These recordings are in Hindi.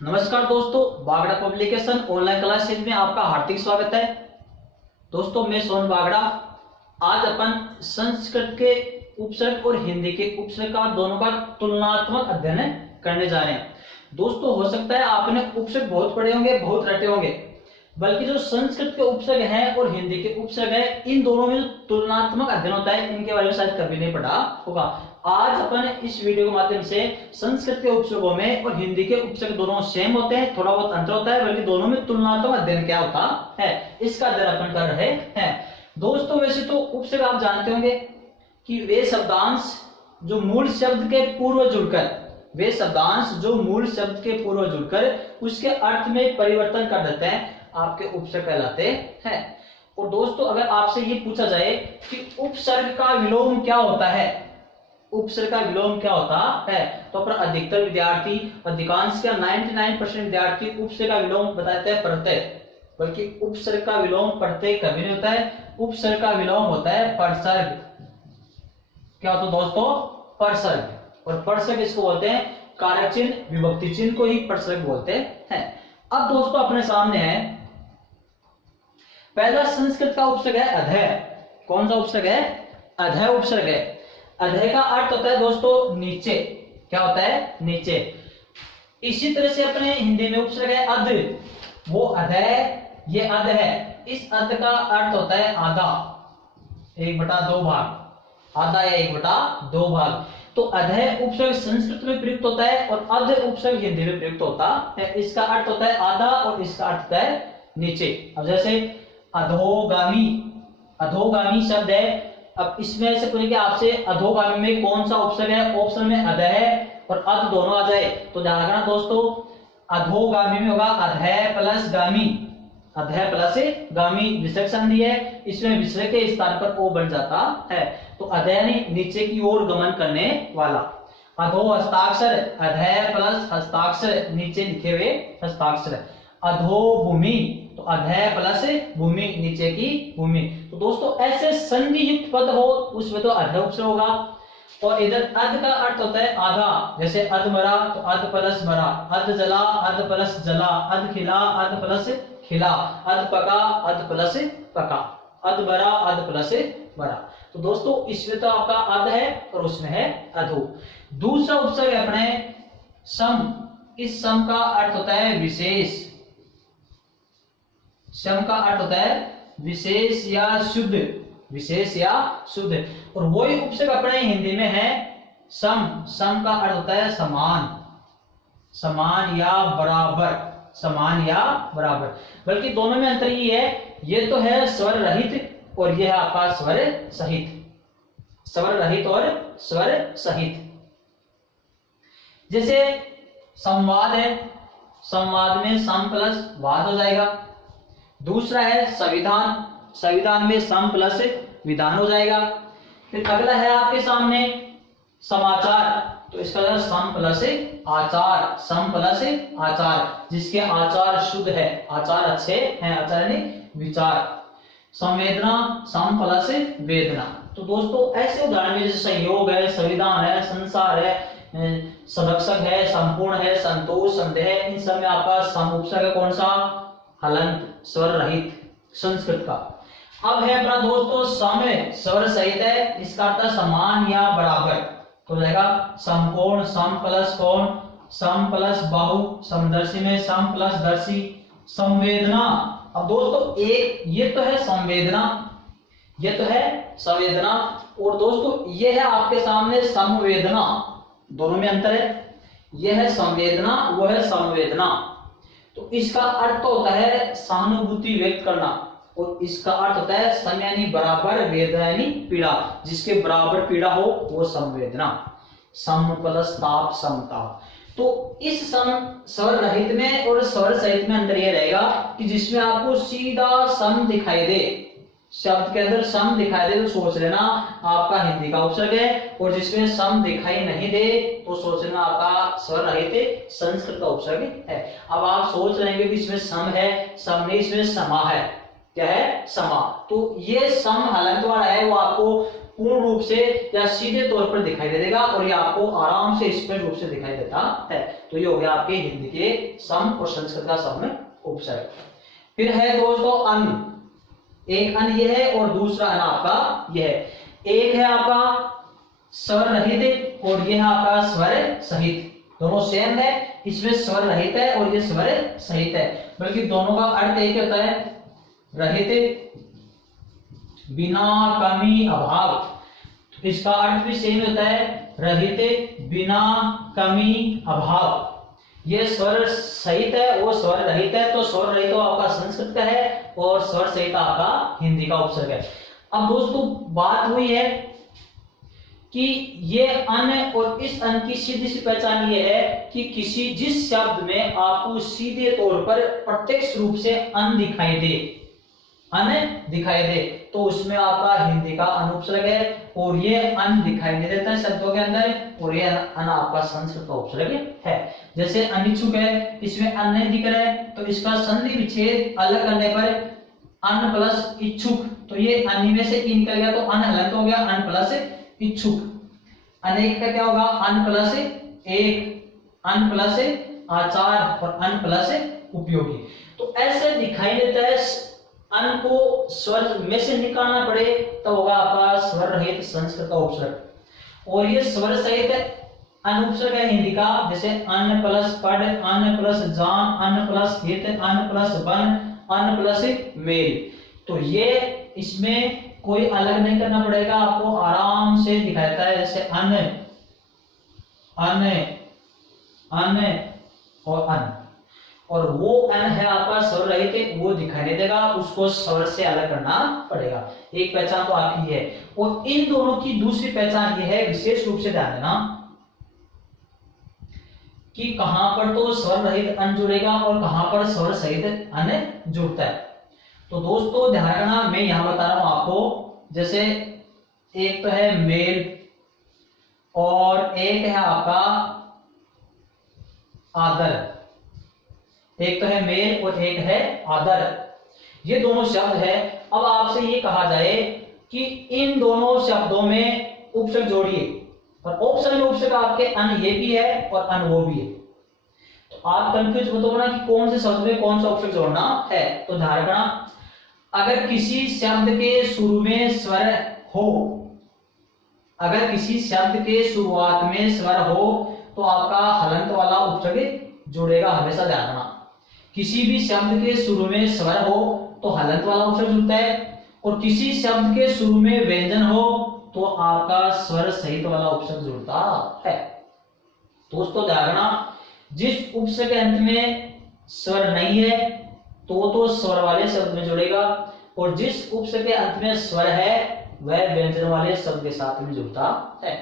नमस्कार दोस्तों, Bagda publication online class series में आपका हार्दिक स्वागत है। दोस्तों, मैं सोन बागड़ा। आज अपन संस्कृत के उपसर्ग और हिंदी के उपसर्ग का दोनों का तुलनात्मक अध्ययन करने जा रहे हैं। दोस्तों, हो सकता है आपने उपसर्ग बहुत पढ़े होंगे, बहुत रटे होंगे, बल्कि जो संस्कृत के उपसर्ग हैं और हिंदी के उपसर्ग हैं, इन दोनों में जो तुलनात्मक अध्ययन होता है, इनके बारे में शायद कभी नहीं पढ़ा होगा। आज अपन इस वीडियो के माध्यम से संस्कृत के उपसर्गों में और हिंदी के उपसर्ग दोनों सेम होते हैं, थोड़ा बहुत अंतर होता है, बल्कि दोनों में तुलनात्मक अध्ययन क्या होता है, इसका अध्ययन अपन कर रहे हैं। दोस्तों, वैसे तो उपसर्ग आप जानते होंगे कि वे शब्दांश जो मूल शब्द के पूर्व जुड़कर उसके अर्थ में परिवर्तन कर देते हैं, आपके उपसर्ग कहलाते हैं। और दोस्तों, अगर आपसे ये पूछा जाए कि उपसर्ग का विलोम क्या होता है, तो अपना अधिकतर विद्यार्थी, अधिकांश क्या 99% विद्यार्थी उपसर्ग का विलोम बताते हैं प्रत्यय, बल्कि उपसर्ग का विलोम प्रत्यय कभी नहीं होता है। उपसर्ग का विलोम होता है परसर्ग। क्या होता है दोस्तों? परसर्ग। और परसर्ग इसको बोलते हैं कारक चिन्ह, विभक्ति चिन्ह को ही परसर्ग बोलते हैं। अब दोस्तों, अपने सामने है पहला संस्कृत का उपसर्ग है अधः। कौन सा उपसर्ग है? अधः उपसर्ग है। अधः का अर्थ होता है दोस्तों नीचे। क्या होता है? नीचे। इसी तरह से अपने हिंदी में उपसर्ग है अध। वो अधः, ये अध है। इस अध का अर्थ होता है आधा, 1/2 भाग। आधा या 1/2 भाग। तो अधः उपसर्ग संस्कृत में प्रयुक्त होता है और अध उपसर्ग हिंदी में प्रयुक्त होता है। इसका अर्थ होता है आधा और इसका अर्थ होता है नीचे। अब जैसे अधोगामी, अधोगामी शब्द है। अब इसमें से पूछेंगे आपसे अधोगामी में कौन सा उपसर्ग है? ऑप्शन में अधः है और अध दोनों आ जाए तो ध्यान रखना दोस्तों, अधोगामी में होगा अधः प्लस गामी। अधः प्लस गामी विसर्ग संधि है, इसमें विसर्ग के स्थान पर ओ बन जाता है। तो अधः नीचे की ओर गमन करने वाला। अधो हस्ताक्षर, अधः प्लस हस्ताक्षर, नीचे लिखे हुए हस्ताक्षर। अधो भूमि, तो अधः प्लस भूमि, नीचे की भूमि। तो दोस्तों, ऐसे संधि युक्त पद हो उसमें तो अधः उपसर्ग होगा। और इधर अध का अर्थ होता है आधा। जैसे अध मरा तो अध प्लस मरा, अध जला अध प्लस जला, अध खिला अध प्लस खिला, अध पका अध प्लस पका, अध बरा अध प्लस बरा। तो दोस्तों, इसमें तो आपका अध है और उसमें है अधो। दूसरा उपसर्ग है अपने सम। इस सम का अर्थ होता है विशेष। सम का अर्थ होता है विशेष या शुद्ध, विशेष या शुद्ध। और वही उपसर्ग अपने हिंदी में है सम। सम का अर्थ होता है समान, समान या बराबर, समान या बराबर। बल्कि दोनों में अंतर ये है, ये तो है स्वर रहित और यह है आपका स्वर सहित। स्वर रहित और स्वर सहित। जैसे संवाद है, संवाद में सम प्लस वाद हो जाएगा। दूसरा है संविधान, संविधान में सम प्लस विधान हो जाएगा। फिर अगला है आपके सामने समाचार, तो इसका सम प्लस आचार, सम प्लस आचार, जिसके आचार शुद्ध है, आचार अच्छे हैं, आचार यानी विचार। संवेदना, सम प्लस वेदना। तो दोस्तों, ऐसे उदाहरण में जैसे संयोग है, संविधान है, संसार है, संरक्षक है, संपूर्ण है, संतोष, संदेह, इन सब में आपका सम उपसर्ग कौन सा? हलंत, स्वर रहित, संस्कृत का। अब है अपना दोस्तों सम, स्वर सहित है, इसका अर्थ समान या बराबर। तो जाएगा समकोण, सम प्लस कोण, सम प्लस बाहु, समदर्शी में सम प्लस दर्शी। संवेदना, अब दोस्तों एक ये तो है संवेदना, ये तो है संवेदना, और दोस्तों ये है आपके सामने संवेदना। दोनों में अंतर है, यह है संवेदना, वो है संवेदना। तो इसका अर्थ तो होता है सहानुभूति व्यक्त करना, और इसका अर्थ होता है सम यानी बराबर, वेदना यानी पीड़ा, जिसके बराबर पीड़ा हो वो संवेदना। सम प्लस ताप, समताप। तो इस सम स्वर रहित में और स्वर सहित में अंतर यह रहेगा कि जिसमें आपको सीधा सम दिखाई दे, शब्द के अंदर सम दिखाई दे तो सोच लेना आपका हिंदी का उपसर्ग है, और जिसमें सम दिखाई नहीं दे तो सोच लेना आपका स्वर रहित संस्कृत का उपसर्ग है। अब आप सोच रहे कि इसमें सम है, सम नहीं, इसमें समा है। क्या है? समा। तो ये सम हलंत वाला है, वो आपको पूर्ण रूप से या सीधे तौर पर दिखाई दे देगा और ये आपको आराम से स्पष्ट रूप से दिखाई देता है। तो ये हो गया आपके हिंदी के सम और संस्कृत का सम में उपसर्ग। फिर है दोस्तों अन, एक अन ये है और दूसरा अन आपका ये है। एक है आपका स्वर रहित और ये है आपका स्वर सहित, दोनों सेम है, इसमें स्वर रहित है और ये स्वर सहित है, बल्कि दोनों का अर्थ एक होता है, रहित बिना कमी अभाव, तो इसका अर्थ भी सेम होता है, रहित बिना कमी अभाव। ये स्वर सहित है वो स्वर रहित है, तो स्वर रहित तो आपका संस्कृत का है और स्वर सहित आपका हिंदी का उपसर्ग है। अब दोस्तों बात हुई है कि ये अन और इस अन की सीधी सी पहचान ये है कि किसी जिस शब्द में आपको सीधे तौर पर प्रत्यक्ष रूप से अन दिखाई दे, अन दिखाई दे, तो उसमें आपका हिंदी का अनुपसर्ग है और ये अन दिखाई दे देता है शब्दों के अंदर और ये अन आपका संस्कृत का उपसर्ग है। जैसे अनिच्छुक है, इसमें अन नहीं दिख रहा है, तो इसका संधि विच्छेद अलग करने पर अन प्लस इच्छुक, तो ये अन में से ई निकल गया तो अन हलंत हो गया, अन प्लस इच्छुक। अनेक का क्या होगा, अन प्लस एक, अन प्लस आचार और अन प्लस उपयोगी। तो ऐसे दिखाई देता है, अन को स्वर में से निकालना पड़े तो होगा आपका स्वर रहित संस्कृत का उपसर्ग। और ये स्वर सहित अनुपसर्ग है हिंदी का, जैसे अन प्लस पढ़, अन प्लस जान, अन प्लस हित, अन प्लस बन, अन प्लस मेल। तो ये इसमें कोई अलग नहीं करना पड़ेगा, आपको आराम से दिखाता है, जैसे अन, अन, अन और अन, और वो अन है आपका स्वर रहित, वो दिखाई नहीं देगा, उसको स्वर से अलग करना पड़ेगा। एक पहचान तो आपकी है। और इन दोनों की दूसरी पहचान ये है, विशेष रूप से ध्यान देना कि कहां पर तो स्वर रहित अन जुड़ेगा और कहां पर स्वर सहित अन जुड़ता है। तो दोस्तों ध्यान रखना, मैं यहां बता रहा हूं आपको, जैसे एक तो है मेल और एक है आपका आदर, एक तो है मेल और एक है आदर, ये दोनों शब्द है। अब आपसे ये कहा जाए कि इन दोनों शब्दों में उपसर्ग जोड़िए, और उपसर्ग में उपसर्ग आपके अन ये भी है और अन वो भी है, तो आप कंफ्यूज मत होना कि कौन से शब्द में कौन सा उपसर्ग जोड़ना है। तो ध्यान रखना, अगर किसी शब्द के शुरू में स्वर हो, अगर किसी शब्द के शुरुआत में स्वर हो तो आपका हलंत वाला उपसर्ग जुड़ेगा, हमेशा ध्यान रखना। किसी भी शब्द के शुरू में स्वर हो तो हलंत वाला उपसर्ग जुड़ता है, और किसी शब्द के शुरू में व्यंजन हो तो आपका स्वर सहित वाला उपसर्ग जुड़ता है। दोस्तों ध्यान रखना, जिस उपसर्ग के अंत में स्वर नहीं है तो स्वर वाले शब्द में जुड़ेगा, और जिस उपसर्ग के अंत में स्वर है वह व्यंजन वाले शब्द के साथ में जुड़ता है।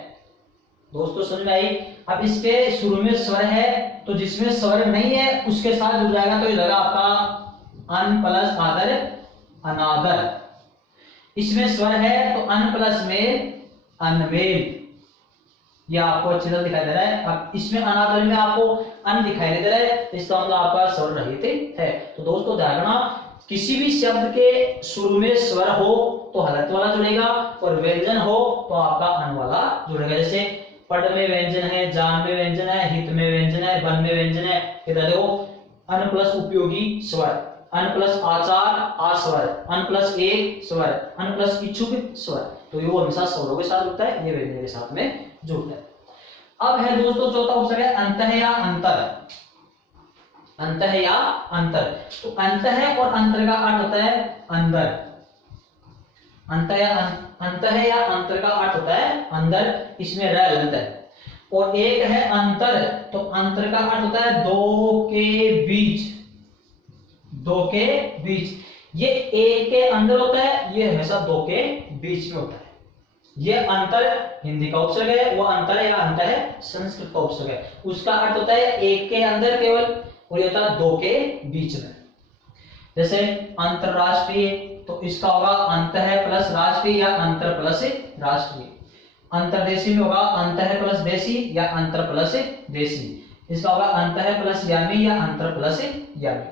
दोस्तों समझ में आई। अब इसके शुरू में स्वर है तो जिसमें स्वर नहीं है उसके साथ जुड़ जाएगा, तो ये लगा आपका अन प्लस आदर, अनादर। इसमें स्वर है तो अन प्लस मेल, अनमेल, ये आपको अच्छी तरह दिखाई दे रहा है। अब इसमें अनादर में आपको अन दिखाई दे रहा है, इसका मतलब आपका स्वर रहित है। तो दोस्तों ध्यान रखना, किसी भी शब्द के शुरू में स्वर हो तो हलंत वाला जुड़ेगा, और व्यंजन हो तो आपका अन वाला जुड़ेगा। जैसे पढ़ में व्यंजन है, जान में व्यंजन है, हित में व्यंजन है, बन में व्यंजन है, इधर देखो अन प्लस उपयोगी स्वर, अन प्लस आचार आस्वर, अन प्लस एक स्वर, अन प्लस इच्छुक स्वर, तो ये हमेशा स्वरों के साथ जुड़ता है, ये व्यंजन के साथ में जुड़ता है। अब है दोस्तों चौथा उपसर्ग है अंतः या अंतर, अंतः या अंतर। तो अंतः और अंतर का अर्थ होता है अंदर, अंतः या अंतर का अर्थ होता है अंदर, इसमें र हलंत है। और एक है अंतर, तो अंतर का अर्थ होता है दो के बीच, दो के बीच। ये एक के अंदर होता है, ये हमेशा दो के बीच में होता है। ये अंतर हिंदी का उपसर्ग है, वो अंतर या अंतर है संस्कृत का उपसर्ग है। उसका अर्थ होता है एक के अंदर केवल, और ये होता है दो के बीच में। जैसे अंतरराष्ट्रीय, तो इसका होगा अंतः प्लस राष्ट्रीय या अंतर प्लस राष्ट्रीय। अंतरदेशी में होगा अंतः प्लस देशी या अंतर प्लस देशी। इसका होगा अंतः प्लस यामी या अंतर प्लस यामी।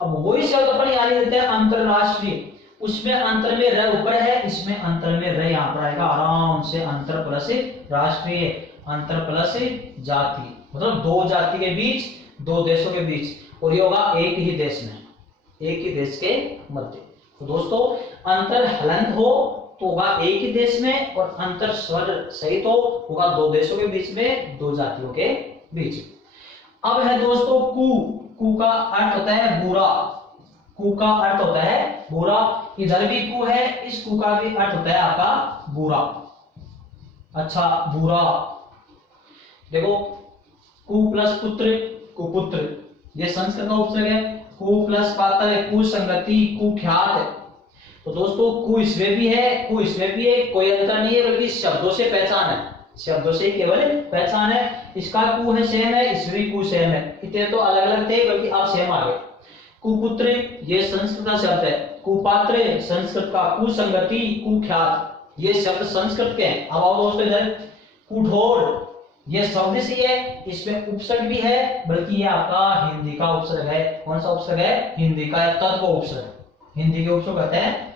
अब वही शब्द अपन यहाँ देते हैं अंतरराष्ट्रीय, उसमें अंतर में र ऊपर है, इसमें अंतर में र यहाँ पर आएगा आराम से। अंतर प्लस राष्ट्रीय, अंतर प्लस जाति, मतलब दो जाति के बीच, दो देशों के बीच, और ये होगा एक ही देश में, एक ही देश के मध्य। तो दोस्तों अंतर हलंत हो तो होगा एक ही देश में, और अंतर स्वर सहित होगा दो देशों के बीच में, दो जातियों के बीच। अब है दोस्तों कु। कु का अर्थ होता है बुरा। कु का अर्थ होता है बुरा। इधर भी कु है, इस कु का भी अर्थ होता है आपका बुरा। अच्छा बुरा, देखो कु प्लस पुत्र, कुपुत्र, ये संस्कृत का उपसर्ग है। कु प्लस पात्र, कुसंगति, कुख्यात। तो दोस्तों कु इसमें भी है, कु इसमें भी है, कोई अंतर नहीं है, बल्कि शब्दों से पहचान है, शब्दों से केवल पहचान है। इसका कु है सेम है, इसमें भी कु सेम है। इतने तो अलग अलग थे, बल्कि अब सेम आ गए। कुपुत्र ये संस्कृत का शब्द है, कुपात्र संस्कृत का, कुसंगति, कुख्यात ये शब्द संस्कृत के हैं। अब आओ दोस्तों इधर, कुठोर ये शब्द से है, इसमें उपसर्ग भी है, बल्कि ये आपका हिंदी का उपसर्ग है। कौन सा उपसर्ग है? हिंदी का तद्भव उपसर्ग। हिंदी के उपसर्ग कहते हैं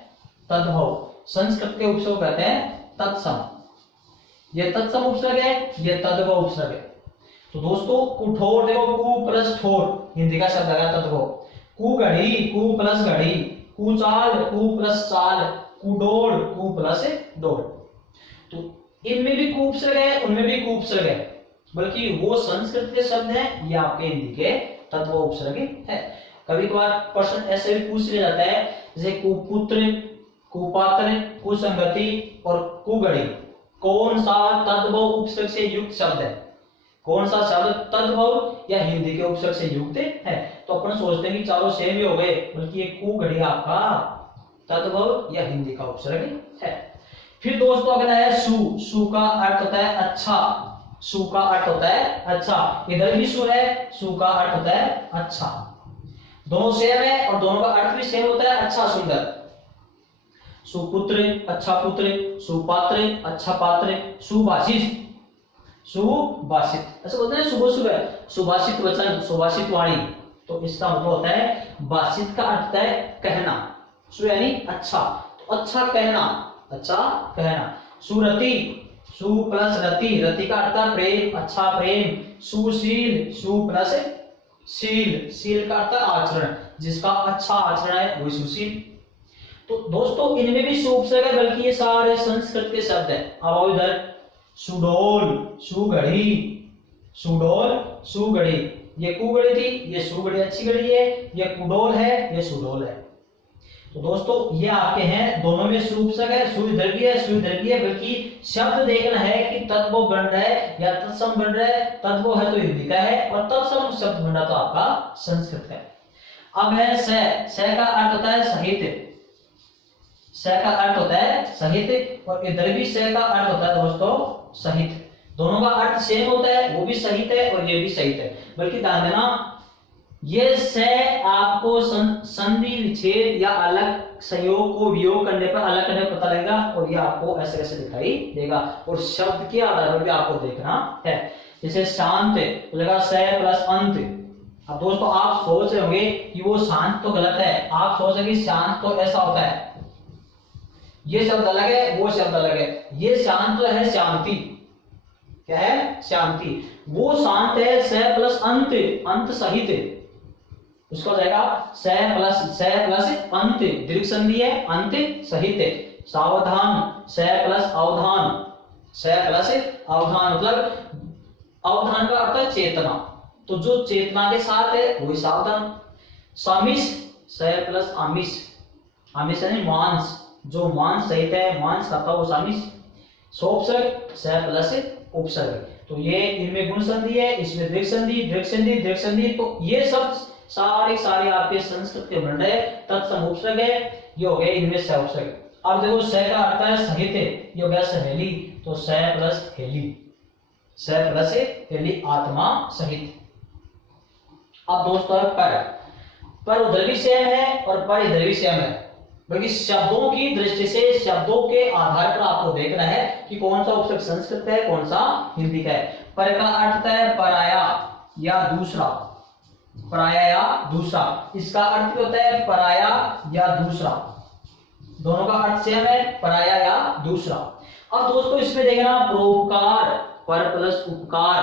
तद्भव, संस्कृत के उपसर्ग कहते हैं तत्सम। ये तत्सम उपसर्ग है, ये तद्भव उपसर्ग है। तो दोस्तों कुठोर देखो, कु प्लस ठोर, हिंदी का शब्द है तद्भव। कुघड़ी, कु प्लस घड़ी। कुचाल, कु प्लस चाल। कुडोर, कु प्लस डोर। तो इनमें भी कु उपसर्ग है, उनमें भी कु उपसर्ग है, बल्कि वो संस्कृत के शब्द हैं, ये आपके हिंदी के तत्व उपसर्ग है। कभी कभार प्रश्न ऐसे भी पूछ लिया जाता है, जैसे कुपुत्र, कुपात्र, कुसंगति और कुघड़ी कौन सा तद्भव उपसर्ग से युक्त शब्द है? कौन सा शब्द तद्भव या हिंदी के उपसर्ग से युक्त है? तो अपन सोचते हैं कि चारों सेम ही हो गए, बल्कि ये कुघड़ी आपका तद्भव या हिंदी का उपसर्ग है। फिर दोस्तों अगला है सु। सु का अर्थ होता है अच्छा। सु का अर्थ होता है अच्छा। इधर भी सु है, सु का अर्थ होता है अच्छा। दोनों सेम है और दोनों का अर्थ भी सेम होता है, अच्छा सुंदर। सुपुत्र अच्छा पुत्र, सुपात्र अच्छा पात्र, सुभाषित सुभाषित, ऐसा बोलते हैं सुबह सुबह, सुभाषित वचन, सुभाषित वाणी। तो इसका मतलब होता है भाषित का अर्थ है कहना, सु यानी अच्छा, तो अच्छा कहना, अच्छा कहना। सुरति, सु प्लस रति, रति का अर्थ है प्रेम, अच्छा प्रेम। सुशील, सु प्लस शील, शील का अर्थ है आचरण, जिसका अच्छा आचरण है वही सुशील। तो दोस्तों इनमें भी सु उपसर्ग है, बल्कि ये सारे संस्कृत के शब्द है। अब आओ इधर, सुडोल, सुघड़ी, सुडोल सुघड़ी, ये कुघड़ी थी, ये सुघड़ी अच्छी घड़ी है, ये कुडोल है, ये सुडोल है। तो दोस्तों ये आपके हैं, दोनों में सु उपसर्ग है, सु इधर भी है, सु इधर भी है, बल्कि शब्द देखना है कि तद्भव बन रहा है या तत्सम बन रहा है। तद्भव है तो हिंदी का है, और तत्सम शब्द बन रहा तो आपका संस्कृत है। अब है स। स का अर्थ होता है साहित्य, स का अर्थ होता है साहित्य, और इधर भी स का अर्थ होता है दोस्तों सहित। दोनों का अर्थ सेम होता है, वो भी सहित है और ये भी सहित है। बल्कि ध्यान देना, ये से आपको संधि विच्छेद या अलग संयोग को वियोग करने पर, अलग करने पर पता लगेगा, और ये आपको ऐसे ऐसे दिखाई देगा, और शब्द के आधार पर भी आपको देखना है। जैसे शांत तो लगा से प्लस अंत। अब दोस्तों आप सोच रहे होंगे कि वो शांत तो गलत है, आप सोच रहे कि शांत तो ऐसा होता है, ये शब्द अलग है, वो शब्द अलग है। ये शांत तो है शांति, क्या है? शांति। वो शांत है स प्लस अंत, अंत सहित, उसका हो जाएगा स प्लस अंत, दीर्घ संधि है, अंत सहित। सावधान, स प्लस अवधान, स प्लस अवधान, मतलब अवधान का अर्थ है चेतना, तो जो चेतना के साथ है वही सावधान। सामिस, स प्लस आमिष, आमिष यानी मांस, जो मांस सहित है, मांस खाता वो सामिस। सोपसर्ग स प्लस उपसर्ग, तो ये इनमें गुण संधि है, इसमें दीर्घ संधि, दीर्घ संधि, दीर्घ संधि। तो ये सब सारे आपके संस्कृत के बन रहे, तत्सम उपसर्ग है, ये हो गए इनमें स उपसर्ग। अब देखो स का अर्थ है साहित्य, ये हो गया सहेली, तो स प्लस हेली, स प्लस हेली, आत्मा सहित। अब दोस्तों है पर उधर भी सेम है और पर इधर भी सेम है, बल्कि शब्दों की दृष्टि से, शब्दों के आधार पर आपको देखना है कि कौन सा उपसर्ग संस्कृत का है, कौन सा हिंदी का है। पर का अर्थ है पराया या दूसरा, पराया या दूसरा, इसका अर्थ भी होता है पराया या दूसरा। दोनों का अर्थ सेम है, पराया या दूसरा। अब दोस्तों इसमें देखना, परोपकार पर प्लस उपकार,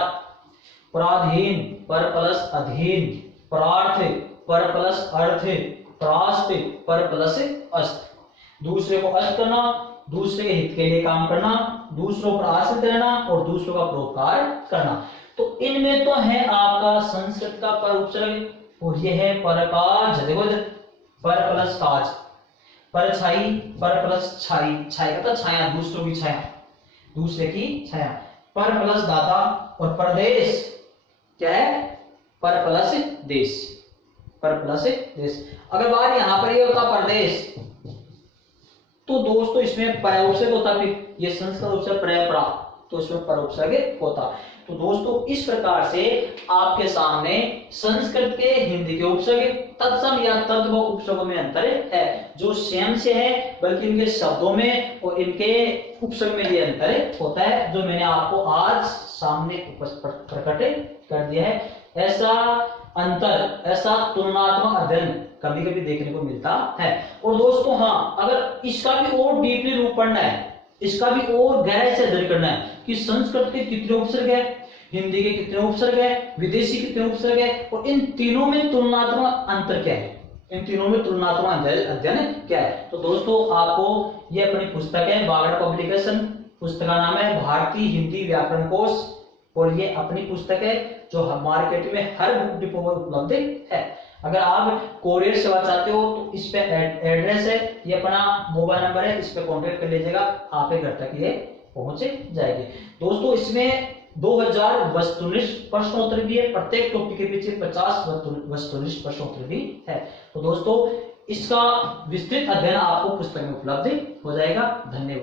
पराधीन पर प्लस अधीन, परार्थ पर प्लस अर्थ, परास्त पर प्लस अस्त। दूसरे को अस्त करना, दूसरे के हित के लिए काम करना, दूसरों पर आश्रित रहना और दूसरों का परोपकार करना। तो इनमें तो है आपका संस्कृत का पर उपसर्ग और ये है परकाज। देखो पर प्लस काज, परछाई पर प्लस छाई, छाई का छाया, दूसरों की छाया, दूसरे की छाया, पर प्लस दाता और प्रदेश क्या है, पर प्लस देश, पर प्लस देश। अगर बात यहां पर ये होता प्रदेश, तो दोस्तों इसमें परोपसर्ग होता, फिर ये संस्कृत उपसर्ग परा, तो इसमें परोपसर्ग होता। तो दोस्तों इस प्रकार से आपके सामने संस्कृत के हिंदी के उपसर्ग, तत्सम या तद्भव उपसर्गों में अंतर है, जो सेम से है बल्कि इनके शब्दों में और इनके उपसर्ग में ये अंतर होता है, जो मैंने आपको आज सामने प्रकट कर दिया है। ऐसा अंतर, ऐसा तुलनात्मक अध्ययन कभी कभी देखने को मिलता है। और दोस्तों हाँ, अगर इसका भी और डीपली रूप पढ़ना है, इसका भी और गहराई से अध्ययन करना है कि संस्कृत के कितने उपसर्ग है, हिंदी के कितने उपसर्ग है, विदेशी कितने उपसर्ग है और इन तीनों में तुलनात्मक अंतर क्या है, इन तीनों में तुलनात्मक अध्ययन क्या है, तो दोस्तों आपको ये अपनी पुस्तक है, बागड़ पब्लिकेशन, पुस्तक का नाम है भारतीय हिंदी व्याकरण कोश, और ये अपनी पुस्तक है जो मार्केट में हर बुक डिपो पर उपलब्ध है। अगर आप कोरियर सेवा चाहते हो तो इस पे एड्रेस है, ये अपना मोबाइल नंबर है, इस पे कांटेक्ट कर लीजिएगा, आपके घर तक ये पहुंच जाएगी। दोस्तों इसमें 2000 वस्तुनिष्ठ प्रश्नोत्तर भी है, प्रत्येक टॉपिक के पीछे 50 वस्तुनिष्ठ प्रश्नोत्तर भी है। तो दोस्तों इसका विस्तृत अध्ययन आपको पुस्तक में उपलब्ध हो जाएगा। धन्यवाद।